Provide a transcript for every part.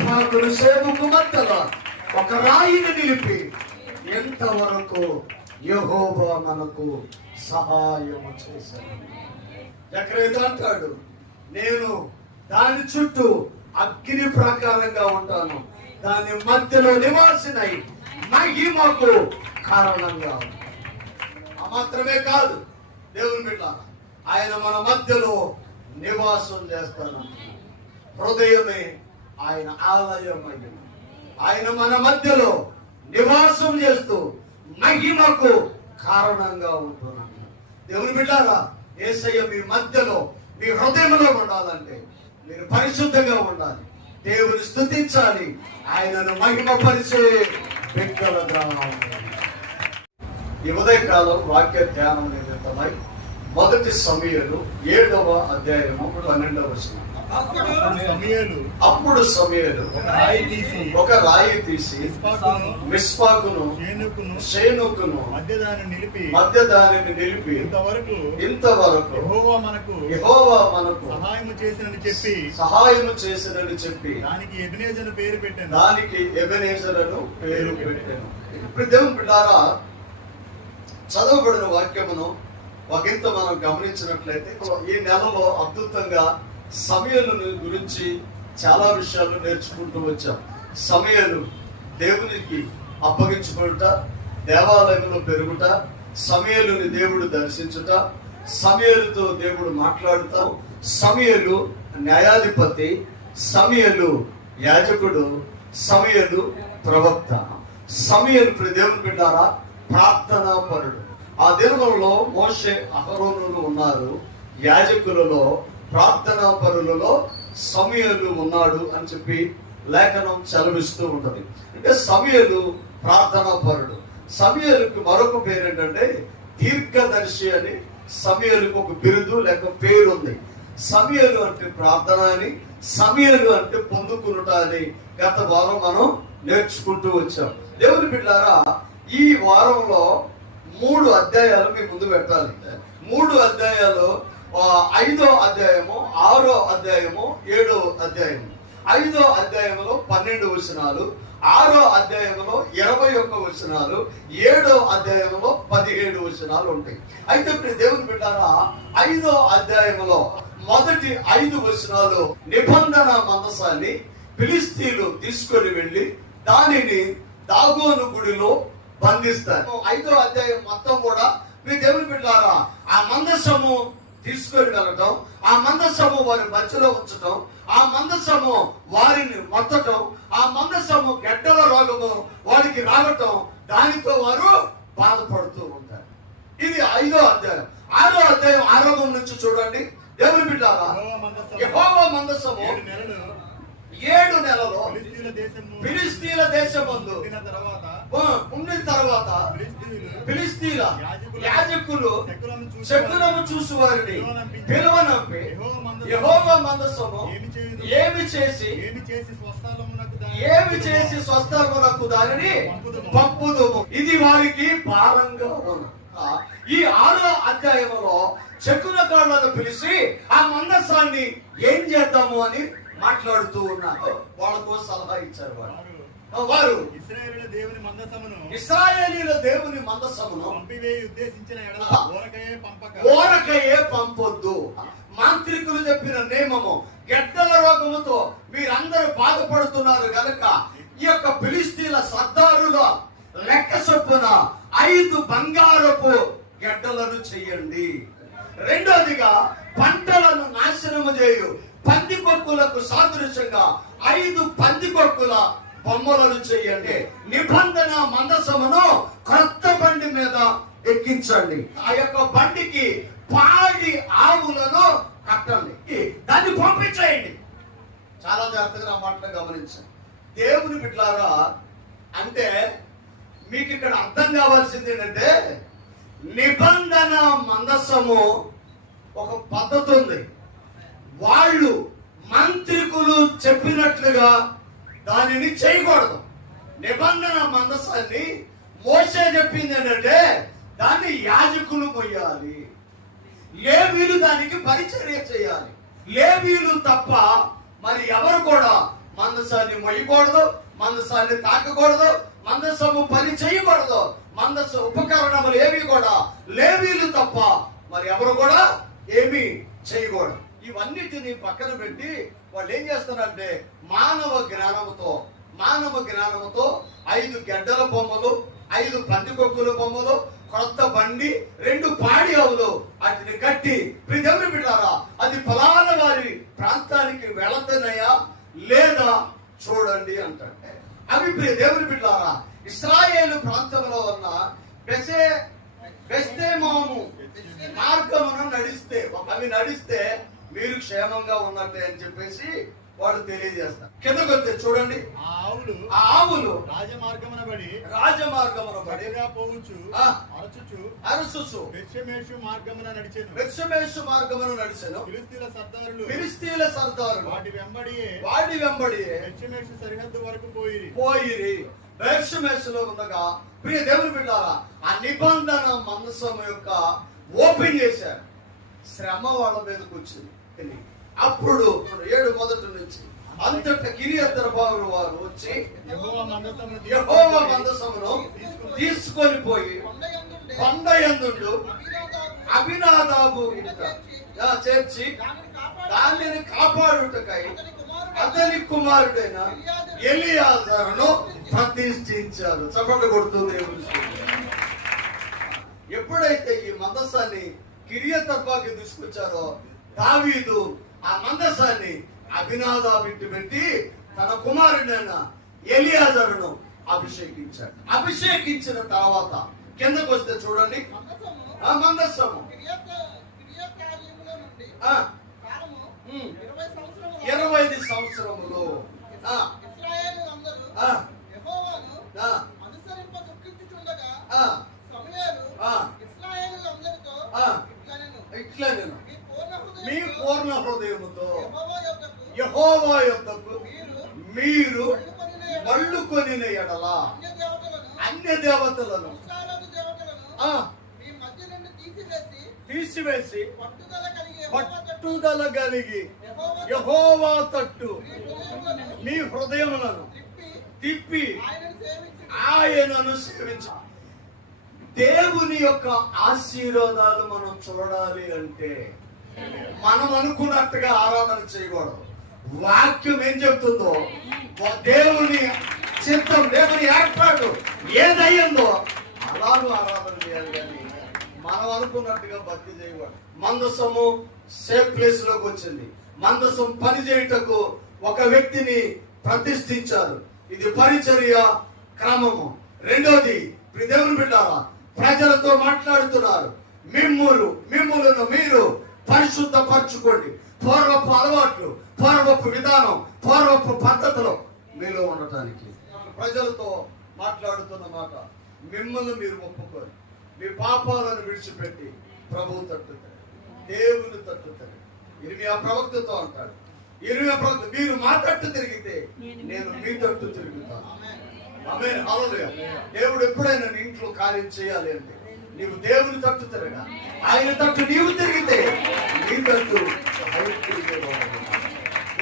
మిస్మాకులు సేవకు మధ్యలో ఒక రాయిని నిలిపి ఎంతవరకు యహోబా మనకు సహాయము చేశాడు. ఎక్కడైతే అంటాడు నేను దాని చుట్టూ అగ్ని ప్రకారంగా ఉంటాను. దాని మధ్యలో నివాసినై మహిమకు కారణంగా ఆ మాత్రమే కాదు దేవుని బిడ్డ ఆయన మన మధ్యలో నివాసం చేస్తాను హృదయమే ఆయన ఆలయమయ్య ఆయన మన మధ్యలో నివాసం చేస్తూ మహిమకు కారణంగా ఉంటున్నాను దేవుని బిడ్డారా ఏసయ్య మీ మధ్యలో మీ హృదయంలో ఉండాలంటే మీరు పరిశుద్ధంగా ఉండాలి. దేవుని స్థుతించాలి. ఆయనను మహిమపరిచే బిడ్డలుగా ఈ ఉదయకాలం వాక్య ధ్యానం నిమిత్తమై మొదటి సమయంలో ఏడవ అధ్యాయము పన్నెండవ వచనం. అప్పుడు సమయలు. అప్పుడు సమయంలో. ఒక రాయి తీసి ఒక రాయి తీసి ఇస్పాకును, మిస్పాకును షేనుకును నిలిపి మధ్య దానిని నిలిపి ఇంతవరకు ఇంతవరకు యెహోవా మనకు యెహోవా మనకు సహాయము చేసినని చెప్పి సహాయము చేసినని చెప్పి దానికి ఎబినేజను పేరు పెట్టాను. దానికి ఎబెనేజరను పేరు పెట్టాను. ఇప్పుడు దేవుని బిడ్డారా చదవబడిన వాక్యమును ఒకంత మనం గమనించినట్లయితే ఈ నెలలో అద్భుతంగా సమయాలను గురించి చాలా విషయాలు నేర్చుకుంటూ వచ్చాం. సమయలు దేవునికి అప్పగించుకుంట దేవాలయంలో పెరుగుట సమయలుని దేవుడు దర్శించుట సమయలతో దేవుడు మాట్లాడుతా సమయలు న్యాయాధిపతి సమయలు యాజకుడు సమయలు ప్రవక్త. సమయలు దేవుని బిడ్డారా ప్రార్థనా పరుడు ఆ దినంలో మోషే అహరోనులు ఉన్నారు యాజకులలో ప్రార్థనా పరులలో సమయలు ఉన్నాడు అని చెప్పి లేఖనం చలవిస్తూ ఉంటుంది. అంటే సమయలు ప్రార్థనా పరుడు సమయలకు మరొక పేరు ఏంటంటే దీర్ఘదర్శి అని సమయలకు ఒక బిరుదు లేక పేరు ఉంది సమయలు అంటే ప్రార్థన అని సమయలు అంటే పొందుకునుట అని గత వారం మనం నేర్చుకుంటూ వచ్చాం. దేవుని బిడ్డారా ఈ వారంలో మూడు అధ్యాయాలు మీ ముందు పెట్టాలి. మూడు అధ్యాయాలు ఐదో అధ్యాయము ఆరో అధ్యాయము ఏడో అధ్యాయము. ఐదో అధ్యాయంలో పన్నెండు వచనాలు ఆరో అధ్యాయంలో ఇరవై ఒక్క వచనాలు ఏడో అధ్యాయంలో పదిహేడు వచనాలు ఉంటాయి. అయితే ఇప్పుడు దేవుని బిడ్డారా ఐదో అధ్యాయంలో మొదటి ఐదు వచనాలు నిబంధన మందసాన్ని ఫిలిస్తీన్లు తీసుకొని వెళ్ళి దానిని దాగోను గుడిలో బంధిస్తారు. ఐదో అధ్యాయం మొత్తం కూడా మీ దేవుని బిడ్డారా ఆ మందసము తీసుకొని వెళ్ళటం ఆ మందసము వారి మధ్యలో ఉంచటం ఆ మందసము వారిని మొత్తటం ఆ మందసము గడ్డల రోగము వారికి రావటం దానితో వారు బాధపడుతూ ఉంటారు. ఇది ఐదో అధ్యాయం. ఆరో అధ్యాయం ఆరోగ్యం నుంచి చూడండి. దేవుని బిడ్డారా యెహోవా మందసము. ఏడు నెలలు ఫిలిస్తీన్ల దేశమందు తర్వాత ఉండిన తర్వాత ఫిలిస్తీన్ల యాజకులు శకులను చూసి వారిని పిలువనంపి యెహోవా మందసము ఏమి చేసి ఏమి చేసి స్వస్థలమునకు దాన్ని స్వస్థమునకు పంపుదుము. ఇది వారికి భారంగా ఈ ఆరో అధ్యాయంలో చెక్కుల కాళ్ళను పిలిచి ఆ మందసాన్ని ఏం చేద్దాము అని మాట్లాడుతూ ఉన్నారు వాళ్ళకు సలహా ఇచ్చారు వారు వారు దేవుని మందసమును ఇస్రాయేలీల దేవుని మందసమును పంపివేయి ఉద్దేశించిన ఎడల ఊరకయే పంపక ఓరకయే పంపొద్దు. మాంత్రికులు చెప్పిన నియమము గెడ్డల రోగముతో మీరందరూ బాధపడుతున్నారు గనుక ఈ యొక్క ఫిలిస్తీన్ల సర్దారుల లెక్క చొప్పున ఐదు బంగారపు గెడ్డలను చెయ్యండి. రెండోదిగా పంటలను నాశనము చేయు పందికొక్కులకు సాదృశ్యంగా ఐదు పందికొక్కుల బొమ్మలను చెయ్యండి నిబంధన మందసమును క్రొత్త బండి మీద ఎక్కించండి. ఆ యొక్క బండికి పాడి ఆవులను కట్టండి. దాన్ని పంపించేయండి. చాలా జాగ్రత్తగా నా మాటలు గమనించండి. దేవుని బిడ్లారా అంటే మీకు ఇక్కడ అర్థం కావాల్సింది ఏంటంటే నిబంధన మందసము ఒక పద్ధతి ఉంది. వాళ్ళు మంత్రికులు చెప్పినట్లుగా దానిని చేయకూడదు. నిబంధన మందసాన్ని మోసే చెప్పింది ఏంటంటే దాన్ని యాజకులు కొయ్యాలి. లేవీలు దానికి పరిచర్య చేయాలి. లేవీలు తప్ప మరి ఎవరు కూడా మందసాన్ని మొయ్యకూడదు మందసాన్ని తాకకూడదు మందసము పని చేయకూడదు మందస ఉపకరణములు ఏవి కూడా లేవీలు తప్ప మరి ఎవరు కూడా ఏమీ చేయకూడదు. ఇవన్నిటిని పక్కన పెట్టి వాళ్ళు ఏం చేస్తారంటే మానవ జ్ఞానముతో మానవ జ్ఞానముతో ఐదు గెడ్డల బొమ్మలు ఐదు పందికొక్కుల బొమ్మలు కొత్త బండి రెండు పాడి అవులు వాటిని కట్టి ప్రిజమ్మి బిడ్డారా అది ఫలాన వారి ప్రాంతానికి వెళతనయా లేదా చూడండి అంటే అవి ప్రియ దేవుని బిడ్డారా ఇస్రాయేల్ ప్రాంతంలో ఉన్న బెసే బెస్తేమోము మార్గమును నడిస్తే అవి నడిస్తే మీరు క్షేమంగా ఉన్నట్టే అని చెప్పేసి వాళ్ళు తెలియజేస్తారు. కిందకు వస్తే చూడండి. ఆ ఆవులు ఆ ఆవులు రాజమార్గమున బడి రాజమార్గమును బడిగా పోవచ్చు ఆ. అరచుచు అరుసు బెత్షెమేషు మార్గమున నడిచెను. వెచ్చమేషు మార్గమును నడిచెను. ఫిలిస్తీన్ల సర్దారులు ఫిలిస్తీన్ల సర్దారులు వాటి వెంబడియే వాడి వెంబడి బెత్షెమేషు సరిహద్దు వరకు పోయిరి. పోయిరి. వేషమేషలో ఉండగా ప్రియ దేవుని బిడ్డారా ఆ నిబంధన మనసం యొక్క ఓపెన్ చేశారు. శ్రమ వాళ్ళ మీదకి వచ్చింది. అప్పుడు ఏడు మొదటి నుంచి అంతట కిరియత్తర బాబు వారు వచ్చి యెహోవా మందసమును తీసుకొని పోయి కొండ ఎందుండు అభినాదాబు చేర్చి దానిని కాపాడుటకై అతని కుమారుడు అతని కుమారుడైన ఎలియాజరును ప్రతిష్ఠించారు. చప్పట్లు కొడుతుంది. ఎప్పుడైతే ఈ మందసాన్ని కిరియతర్బాకి తీసుకొచ్చారో దావీదు ఆ మందసాన్ని అభినాదా బిడ్డు పెట్టి తన కుమారుడైన ఎలియాజరును అభిషేకించాడు. అభిషేకించిన తర్వాత కిందకు వస్తే చూడండి. ఆ మందస్సము ఇరవై సంవత్సరములు ఇరవై ఐదు సంవత్సరములు ఆ, ఇశ్రాయేలీయులందరూ ఆ, యెహోవాను ఆ, అనుసరింప దుఃఖించుచుండగా ఆ, సమూయేలు ఆ. ఇశ్రాయేలీయులందరితో ఆ. ఇట్లనెను ఇట్లా నేను మీ పూర్ణ మీ హృదయముతో పూర్ణ హృదయముతో యెహోవా యొద్దకు యహోవా యొద్దకు మీరు మళ్ళు కొనిన ఎడల అన్య దేవతలను. ఆ, తీసివేసి పట్టుదల కలిగి యహోవా తట్టు మీ హృదయములను తిప్పి ఆయనను సేవించ. దేవుని యొక్క ఆశీర్వాదాలు మనం చూడాలి అంటే మనం అనుకున్నట్టుగా ఆరాధన చేయకూడదు. వాక్యం ఏం చెప్తుందో? దేవుని చిత్తం దేవుని ఏర్పాటు ఏదయ్యిందో అలాగూ ఆరాధన చేయాలి కానీ మనం అనుకున్నట్టుగా భక్తి చేయకూడదు. మందసము సేఫ్ ప్లేస్లోకి వచ్చింది. మందసం పని చేయుటకు ఒక వ్యక్తిని ప్రతిష్ఠించారు. ఇది పరిచర్య క్రమము. రెండోది దేవుని బిడ్డారా ప్రజలతో మాట్లాడుతున్నారు. మిమ్ములు మిమ్ములను మీరు పరిశుద్ధపరచుకోండి. పూర్వపు అలవాట్లు పూర్వపు విధానం పూర్వపు పద్ధతులు మీలో ఉండటానికి. ప్రజలతో మాట్లాడుతున్న మాట మిమ్మల్ని మీరు ఒప్పుకొని మీ పాపాలను విడిచిపెట్టి ప్రభువు తట్టుతారు దేవుని తట్టుతారు ఇరిమియా ప్రవక్తతో అంటాడు. ఇరిమియా ప్రవక్త మీరు మా తట్టు తిరిగితే నేను మీ తట్టు తిరుగుతాను. హల్లెలూయా. దేవుడు ఎప్పుడైనా నీ ఇంట్లో కార్యం చేయాలి అంటే నీవు దేవుని తట్టు తిరగా. ఆయన తట్టు నీవు తిరిగితే నీ తట్టు ఆయన తిరిగేవాడు.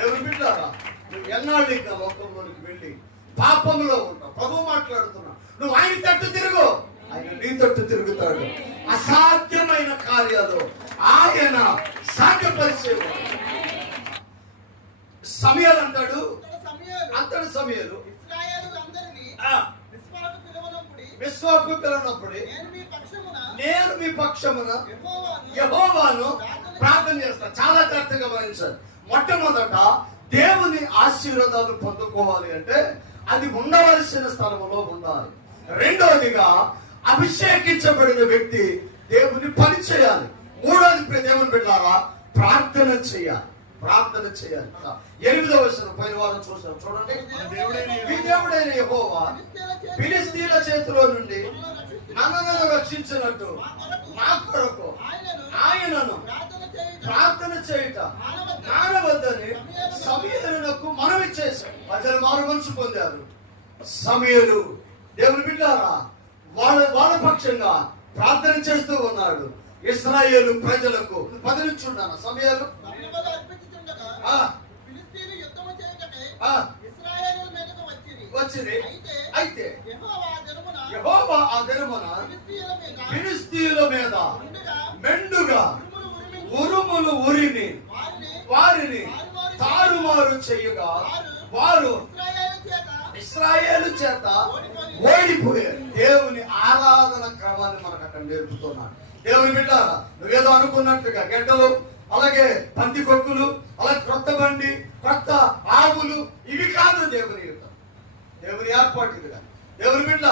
దేవుని బిడ్డారా? నువ్వు ఎన్నాళ్ళు ఇంకా లోకంలోనికి వెళ్ళి పాపంలో ఉంటావు ప్రభు మాట్లాడుతున్నా. నువ్వు ఆయన తట్టు తిరుగు. ఆయన నీ తట్టు తిరుగుతాడు. అసాధ్యమైన కార్యాలు ఆయన సాధ్యపరిచేవాడు. సమయాలు అంటాడు? అంతటి సమయాలు. పిలువనప్పుడి విశ్వాపు పిల్లనప్పుడే నేను మీ పక్షమున యెహోవాను ప్రార్థన చేస్తా. చాలా జాగ్రత్తగా గమనించాలి మొట్టమొదట దేవుని ఆశీర్వాదాలు పొందుకోవాలి అంటే అది ఉండవలసిన స్థలంలో ఉండాలి. రెండవదిగా అభిషేకించబడిన వ్యక్తి దేవుని పని చేయాలి. మూడవది దేవుని బిడ్డారా ప్రార్థన చేయాలి. ప్రార్థన చేయాలి. ఎనిమిదవ వచనం పైన వారం చూసాం చూడండి. దేవుడైన మీ దేవుడైన యెహోవా ఫిలిస్తీన్ల చేతిలో నుండి నన్ను రక్షించినట్టు మా కొరకు ఆయనను ప్రార్థన చేయుట. మానవద్దని సమీయలకు మనవి చేశాం ప్రజలు మారు మనసు పొందారు. సమీరు దేవుని బిడ్డారా వాళ్ళ వాళ్ళ పక్షంగా ప్రార్థన చేస్తూ ఉన్నాడు. ఇస్రాయేలు ప్రజలకు బదిలించున్నాను సమయాలు వచ్చింది. అయితే యహోవా ఆ దినమున ఫిలిస్తీయుల మీద మెండుగా ఉరుములు ఉరిమి. వారిని తారుమారు చెయ్యగా వారు ఇస్రాయేలు చేత ఓడిపోయారు దేవుని ఆరాధన క్రమాన్ని మనకు అక్కడ నేర్పుతున్నాడు దేవుని బిడ్డ నువ్వేదో అనుకున్నట్టుగా గడ్డలు అలాగే పంది కొక్కులు అలాగే క్రొత్త బండి కొత్త ఆవులు ఇవి కాదు దేవుని యుద్ధం. దేవుని ఏర్పాటు దేవుని బిడ్డ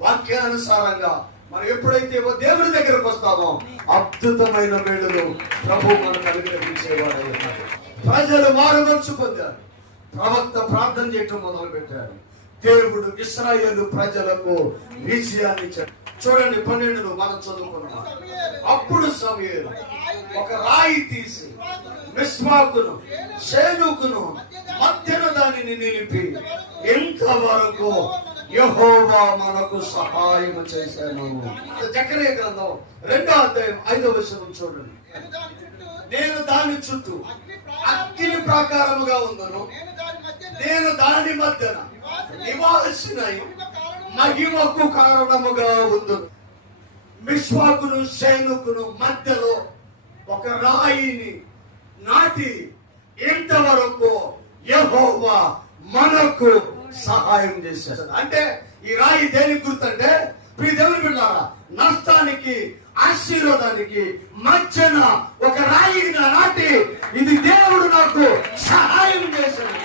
వాక్యానుసారంగా మనం ఎప్పుడైతే దేవుడి దేవుని దగ్గరకు వస్తామో అద్భుతమైన మేలులు ప్రభు మనకు అనుగ్రహించేవాడు ఉన్నాడు. ప్రజలు మారుమర్చు పొందారు. ప్రవక్త ప్రార్థన చేయటం మొదలు పెట్టారు దేవుడు ఇస్రాయేలు ప్రజలకు విజయాన్ని చూడండి పన్నెండును మనం చదువుకున్నాం. అప్పుడు సమయంలో ఒక రాయి తీసి మిస్వాకును శేనుకును మధ్యన దానిని నిలిపి ఇంతవరకు యహోవా మనకు సహాయం చేశాను. జకరే గ్రంథం రెండో అధ్యాయం ఐదో విషయం చూడండి. నేను దాని చుట్టూ అగ్ని ప్రాకారముగా ఉందను. నేను దాని మధ్యన నివాసిన మహిమకు కారణముగా ఉంది విశ్వాకును సేనుకును మధ్యలో ఒక రాయిని నాటి ఇంతవరకు యహోవా మనకు సహాయం చేశాడు అంటే ఈ రాయి దేనికి గుర్తంటే ప్రియ దేవుని బిడ్డారా నష్టానికి ఆశీర్వాదానికి మధ్యన ఒక రాయి నాటి ఇది దేవుడు నాకు సహాయం చేశాడు.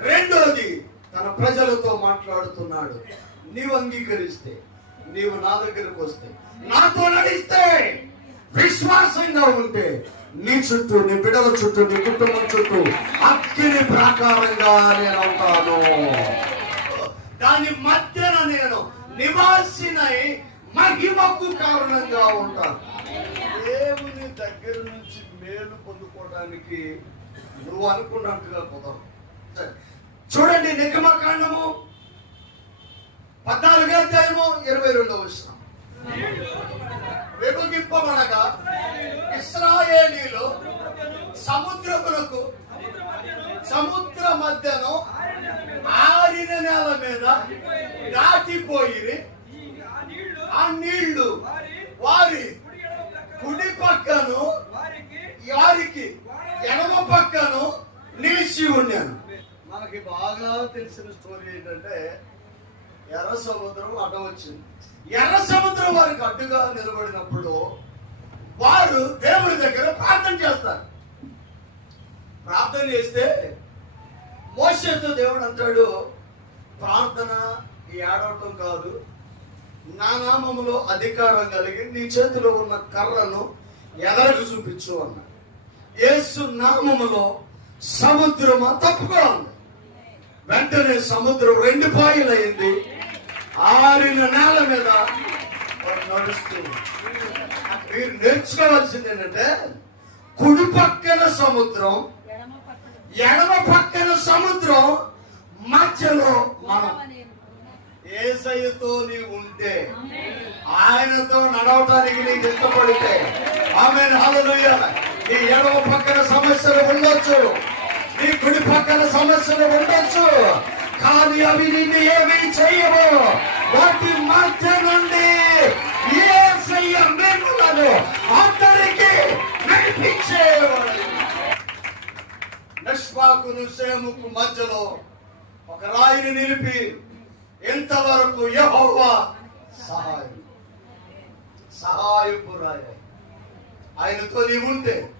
రెండోది తన ప్రజలతో మాట్లాడుతున్నాడు. నీవు అంగీకరిస్తే నీవు నా దగ్గరకు వస్తే నాతో నడిస్తే. విశ్వాసంగా ఉంటే నీ చుట్టూ నీ బిడవ చుట్టూ నీ కుటుంబం చుట్టూ అగ్ని ప్రాకారంగా నేను ఉంటాను. దాని మధ్యన నేను నివాసినై మహిమకు కారణంగా ఉంటాను. దేవుని దగ్గర నుంచి మేలు పొందుకోవడానికి నువ్వు అనుకున్నట్టుగా కుదరదు. సరే. చూడండి నిగమకాండము పద్నాలుగు అధ్యాయము ఇరవై రెండవ విషయం విభజింపబడగా ఇస్రాయేలీలు సముద్రములకు సముద్ర మధ్యను ఆరిన నేల మీద దాటిపోయి ఆ నీళ్ళు వారి కుడి పక్కను వారికి ఎడమ పక్కను నిలిచి ఉన్నాను మనకి బాగా తెలిసిన స్టోరీ ఏంటంటే ఎర్ర సముద్రం అడ్డం వచ్చింది. ఎర్ర సముద్రం వారికి అడ్డుగా నిలబడినప్పుడు వారు దేవుడి దగ్గర ప్రార్థన చేస్తారు. ప్రార్థన చేస్తే మోసతో దేవుడు అంటాడు ప్రార్థన ఏడవటం కాదు. నా నామములో అధికారం కలిగి నీ చేతిలో ఉన్న కర్రను ఎదరకు చూపించు అన్నాడు. యేసు నామములో సముద్రం తప్పుగా ఉంది. వెంటనే సముద్రం రెండు పాయలైంది. ఆరిన నేల మీద నడుస్తూ మీరు నేర్చుకోవాల్సింది ఏంటంటే కుడి పక్కన సముద్రం ఎడమ పక్కన సముద్రం మధ్యలో మనం. ఏసయ్యతో నీవు ఉంటే ఆయనతో నడవటానికి నీకు ఇష్టపడితే ఆమె హల్లెలూయా. నీ ఎడమ పక్కన సమస్యలు ఉండొచ్చు. నీ కుడి పక్కన సమస్యలు ఉండొచ్చు. కానీ అవి నిన్ను ఏమీ చేయవు. వాటి మధ్య నుండి ఏసయ్య మిమ్మలను అందరికీ నడిపించేవాడు. నష్పాకును సేముకు మధ్యలో ఒక రాయిని నిలిపి ఎంతవరకు యహోవా సహాయం. సహాయపు రాయి. ఆయనతో నీవుంటే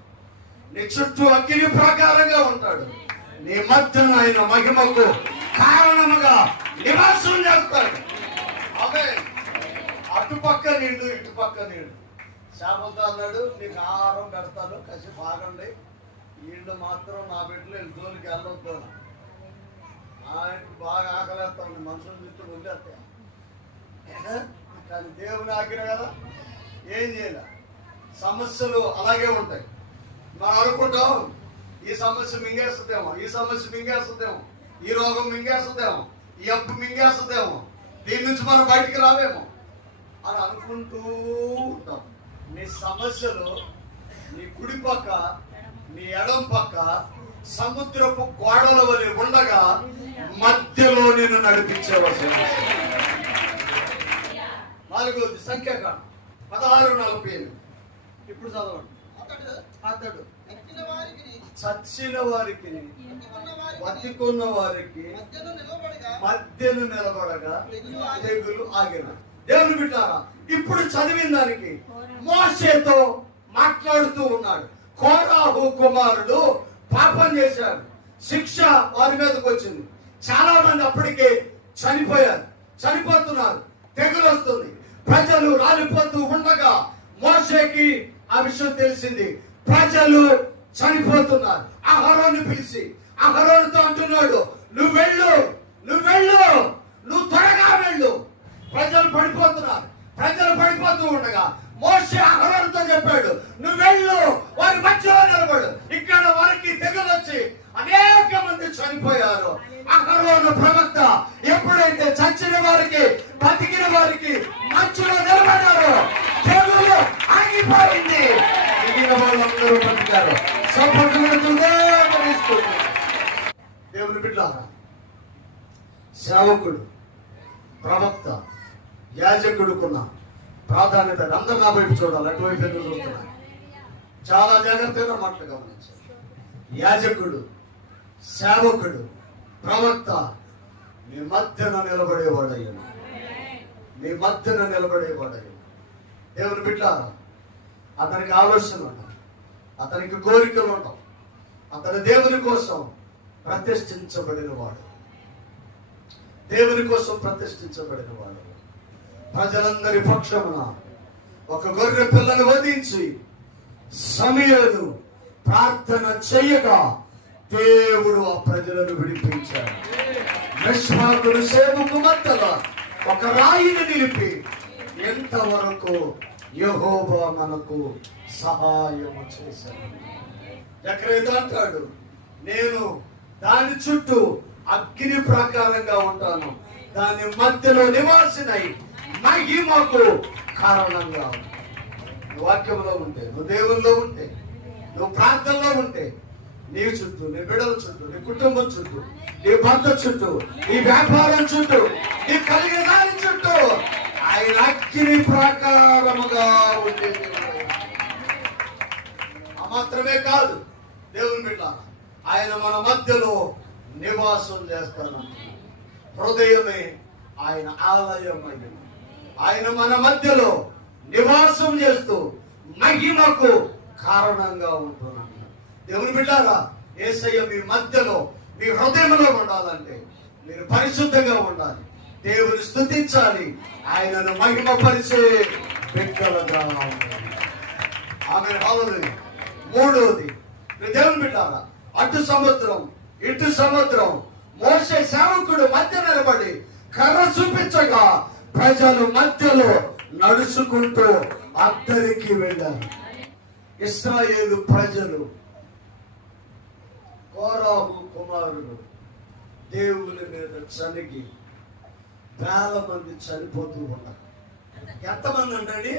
నీ చుట్టూ అగ్ని ప్రకారంగా ఉంటాడు. నీ మధ్యన ఆయన మహిమకు కారణముగా నివాసం చేస్తాడు ఆమె అటుపక్క నీళ్ళు ఇటుపక్క నీళ్ళు. శాపంతో అన్నాడు నీకు ఆహారం పెడతాను కసి బాగండి. వీళ్ళు మాత్రం నా బిడ్డలు వీళ్ళ జోలికి వెళ్ళొద్దు అన్నాడు. బాగా ఆకలేస్తాను మనుషులు చూస్తూ వదిలేస్తాయి. కానీ దేవుని ఆజ్ఞ కదా? ఏం చేయాలి? సమస్యలు అలాగే ఉంటాయి. మనం అనుకుంటాం ఈ సమస్య మింగేస్తుందేమో ఈ సమస్య మింగేస్తుందేమో ఈ రోగం మింగేస్తుందేమో ఈ అప్పు మింగేస్తుందేమో దీని నుంచి మనం బయటికి రావేమో అని అనుకుంటూ ఉంటాం. నీ సమస్యలు నీ కుడి పక్క నీ ఎడం పక్క సముద్రపు గోడల వలె ఉండగా మధ్యలో నిన్ను నడిపించవలసి నాలుగోది సంఖ్యాకాండం. పదహారు నలభై ఎనిమిది. ఇప్పుడు చదవండి. అతడు అతడు. ఎక్కిన వారికి చచ్చిన వారికి బతికున్న వారికి మధ్యను నిలబడగా? తెగులు ఆగిన. దేవుని బిడ్డారా ఇప్పుడు చదివిన దానికి మోషేతో మాట్లాడుతూ ఉన్నాడు. కోరాహు కుమారుడు పాపం చేశాడు. శిక్ష వారి మీదకి వచ్చింది. చాలా మంది అప్పటికే చనిపోయారు. చనిపోతున్నారు. తెగులు వస్తుంది. ప్రజలు రాలిపోతూ ఉండగా మోషేకి ఆ విషయం తెలిసింది. ప్రజలు చనిపోతున్నారు. అహరోను పిలిచి అహరోనుతో అంటున్నాడు నువ్వు వెళ్ళు నువ్వు వెళ్ళు నువ్వు త్వరగా వెళ్ళు. ప్రజలు పడిపోతున్నారు ప్రజలు పడిపోతూ ఉండగా మోసే అహరోనుతో చెప్పాడు నువ్వు వెళ్ళు వారి మధ్యలో నిలబడు. ఇక్కడ వారికి తెగలొచ్చి వచ్చి అనేక మంది చనిపోయారు. అహరోను ప్రవక్త ఎప్పుడైతే చచ్చిన వారికి బతికిన వారికి మధ్యలో నిలబడ్డారు తెగులు ఆగిపోయింది. మిగిలిన వాళ్ళందరూ బతికారు. దేవుని బిడ్డ సేవకుడు ప్రవక్త యాజకుడుకున్న ప్రాధాన్యత అందరూ నా వైపు చూడాలి అటువైపు ఎందుకు చూస్తున్నా? చాలా జాగ్రత్తగా మాటలు గమనించాలి యాజకుడు సేవకుడు ప్రవక్త మీ మధ్యన నిలబడేవాడయ్యను మీ మధ్యన నిలబడేవాడయ్యను దేవుని బిడ్డ అతనికి ఆలోచన ఉంటాం అతనికి కోరికలు ఉండవు అతని దేవుని కోసం ప్రతిష్ఠించబడిన వాడు దేవుని కోసం ప్రతిష్ఠించబడిన వాడు ప్రజలందరి పక్షమున ఒక గొర్రె పిల్లను వధించి సమయను ప్రార్థన చేయగా దేవుడు ఆ ప్రజలను విడిపించాడు. నిష్పాకుడు సేవకు మధ్యలో ఒక రాయిని నిలిపి ఎంతవరకు యహోబా మనకు సహాయము చేశాను. ఎక్కడైతే అంటాడు నేను దాని చుట్టూ అగ్ని ప్రకారంగా ఉంటాను. దాని మధ్యలో నివాసినై మహిమకు కారణంగా నువ్వు వాక్యంలో ఉంటే నువ్వు దేవుల్లో ఉంటే నువ్వు ప్రాంతంలో ఉంటే నీ చుట్టూ నీ బిడ్డల చుట్టూ నీ కుటుంబం చుట్టూ నీ భర్త చుట్టూ నీ వ్యాపారం చుట్టూ నీ కలిగిన దాని చుట్టూ ఆయన అగ్ని ప్రకారముగా ఉండేది. మాత్రమే కాదు దేవుని బిడ్డ ఆయన మన మధ్యలో నివాసం చేస్తాను హృదయమే ఆయన ఆలయమయ్యింది ఆయన మన మధ్యలో నివాసం చేస్తూ మహిమకు కారణంగా ఉంటున్నాను దేవుని బిడ్డారా ఏసయ్య మీ మధ్యలో మీ హృదయంలో ఉండాలంటే మీరు పరిశుద్ధంగా ఉండాలి. దేవుని స్థుతించాలి. ఆయనను మహిమపరిచే బిడ్డలుగా ఉండాలి. ఆమె హల్లెలూయా. మూడవది దేవుని బిడ్డారా అటు సముద్రం ఇటు సముద్రం మోసే సేవకుడు మధ్య నిలబడి కర్ర చూపించగా ప్రజలు మధ్యలో నడుచుకుంటూ అద్దరికి వెళ్ళారు. ఇస్రాయేలు ప్రజలు కోరాహు కుమారుడు దేవుని మీద చనిగి వేల మంది చనిపోతూ ఉన్నారు. ఎంతమంది అంటండి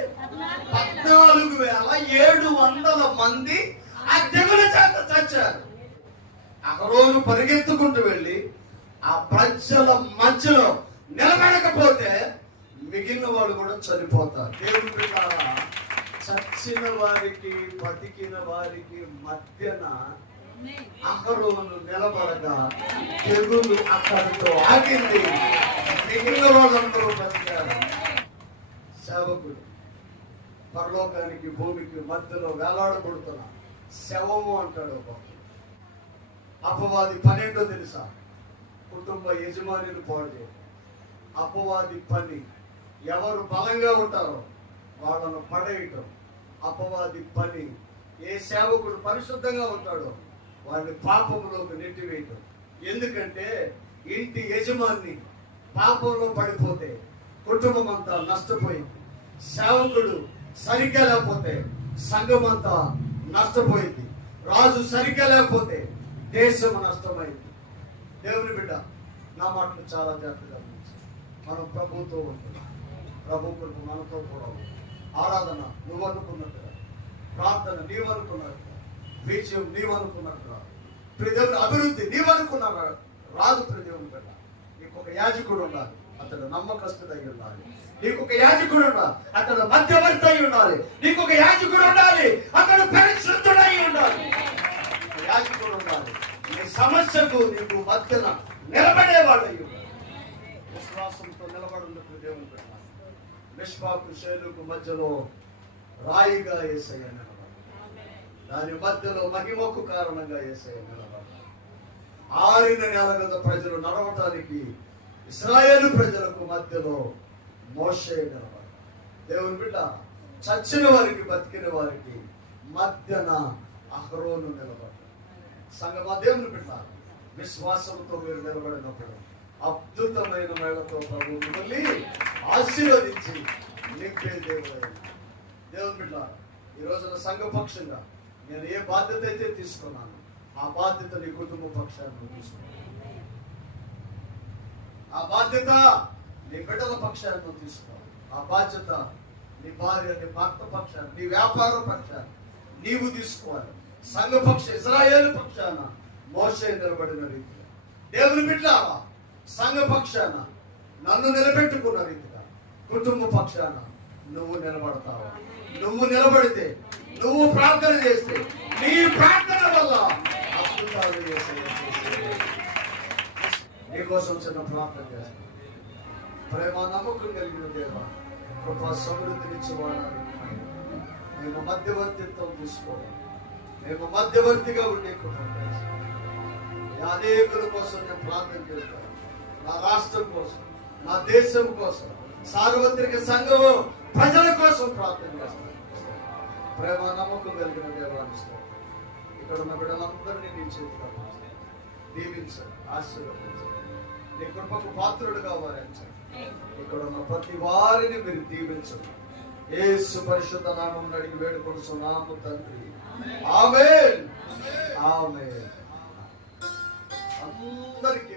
పద్నాలుగు వేల ఏడు వందల మంది ఆ తెగుల చేత చచ్చారు. అహరోను పరిగెత్తుకుంటూ వెళ్ళి ఆ ప్రజల మధ్యలో నిలబడకపోతే మిగిలిన వాళ్ళు కూడా చనిపోతారు. దేవుని చచ్చిన వారికి బతికిన వారికి మధ్యన అహరోను నిలబడగా తెగులు అక్కడితో ఆగింది. మిగిలిన వాళ్ళందరూ బతికారు. సేవకుడు. పరలోకానికి భూమికి మధ్యలో వేలాడబడుతున్న శవము అంటాడు ఒక అపవాది పనేంటో తెలుసా కుటుంబ యజమానిని పాడు చేయడం. అపవాది పని ఎవరు బలంగా ఉంటారో వాళ్ళను పడేయటం. అపవాది పని ఏ సేవకుడు పరిశుద్ధంగా ఉంటాడో వాడిని పాపంలోకి నెట్టివేయటం. ఎందుకంటే ఇంటి యజమాని పాపంలో పడిపోతే కుటుంబం అంతా నష్టపోయింది. సేవకుడు సరిగ్గా లేకపోతే సంఘం అంతా నష్టపోయింది. రాజు సరిగ్గా లేకపోతే దేశం నష్టమైంది. దేవుని బిడ్డ నా మాటలు చాలా జాగ్రత్తగా మనం ప్రభుతో ఉంటున్నాం. ప్రభు కొరకు మనతో కూడా ఆరాధన నువ్వు అనుకున్నట్టుగా. ప్రార్థన నీవు అనుకున్నట్టుగా. విజయం నీవు అనుకున్నట్టుగా. ప్రదేవుని అభివృద్ధి నీవు అనుకున్నావు రాదు ప్రదేవుని బిడ్డ. నీకు ఒక యాజకుడు ఉండాలి. అతడు నమ్మకస్తుడై ఉండాలి. నీకు ఒక యాజకుడు ఉండాలి. అతడు మధ్యవర్తి అయి ఉండాలి. నీకు ఒక యాజకుడు ఉండాలి. అతడు పరిశుద్ధుడై ఉండాలి. యాజకుడు ఉండాలి. నీ సమస్యకు నీకు మధ్యన నిలబడేవాడు అయి విశ్వాసంతో నిలబడున్నట్టు దేవుని పెట్టాలి నిష్పాకు శైలుకు మధ్యలో రాయిగా ఏసయ్య నిలబడి దాని మధ్యలో మహిమకు కారణంగా ఏసయ్య నిలబడి ఆరిన నేల మీద ప్రజలు నడవటానికి ఇస్రాయేల్ ప్రజలకు మధ్యలో మోషే నిలబడి దేవుని బిడ్డ చచ్చిన వారికి బతికిన వారికి మధ్యన అహరోను నిలబడ్డాడు. సంగమా దేవుని బిడ్డ విశ్వాసంతో మీరు నిలబడినప్పుడు అద్భుతమైన మేళతో ప్రభు మిమ్మల్ని ఆశీర్వదించి నింపే దేవుడు దేవుని బిడ్డ ఈ రోజున సంఘపక్షంగా నేను ఏ బాధ్యత అయితే తీసుకున్నాను ఆ బాధ్యత నీ కుటుంబ పక్షాన్ని తీసుకున్నాను ఆ బాధ్యత నీ బిడ్డల పక్షాన్ని నువ్వు తీసుకో ఆ బాధ్యత నీ భార్య నీ భర్త పక్షాన్ని నీ వ్యాపార పక్షాన్ని నీవు తీసుకోవాలి. సంఘ పక్ష ఇజ్రాయేల్ పక్షాన మోసే నిలబడిన రీతిగా. దేవుని బిడ్డలావా సంఘ పక్షాన నన్ను నిలబెట్టుకున్న రీతిగా కుటుంబ పక్షాన నువ్వు నిలబడతావు. నువ్వు నిలబడితే నువ్వు ప్రార్థన చేస్తే నీ ప్రార్థన వల్ల అద్భుతాలు చేసే నీకోసం చిన్న ప్రార్థన చేస్తాను. ప్రేమ నమ్మకం కలిగిన దేవ కృపా సమృద్ధినిచ్చేవాడు మేము మధ్యవర్తిత్వం తీసుకోవాలి. మేము మధ్యవర్తిగా ఉండే కృప అనేకుల కోసం నేను ప్రార్థన చేస్తాను. నా రాష్ట్రం కోసం నా దేశం కోసం సార్వత్రిక సంఘము ప్రజల కోసం ప్రార్థన చేస్తాను. ప్రేమ నమ్మకం కలిగిన దేవాన్ని ఇక్కడ ఉన్న బిడ్డలందరినీ నీ చేతిలో దీవించండి ఆశీర్వదించండి. నీ కృపకు పాత్రుడు కావాలని ఇక్కడ ఉన్న ప్రతి వారిని మీరు దీవించండి. యేసు పరిశుద్ధ నామం అడిగి వేడుకొడుచున్నాము తండ్రి. ఆమె ఆమె అందరికీ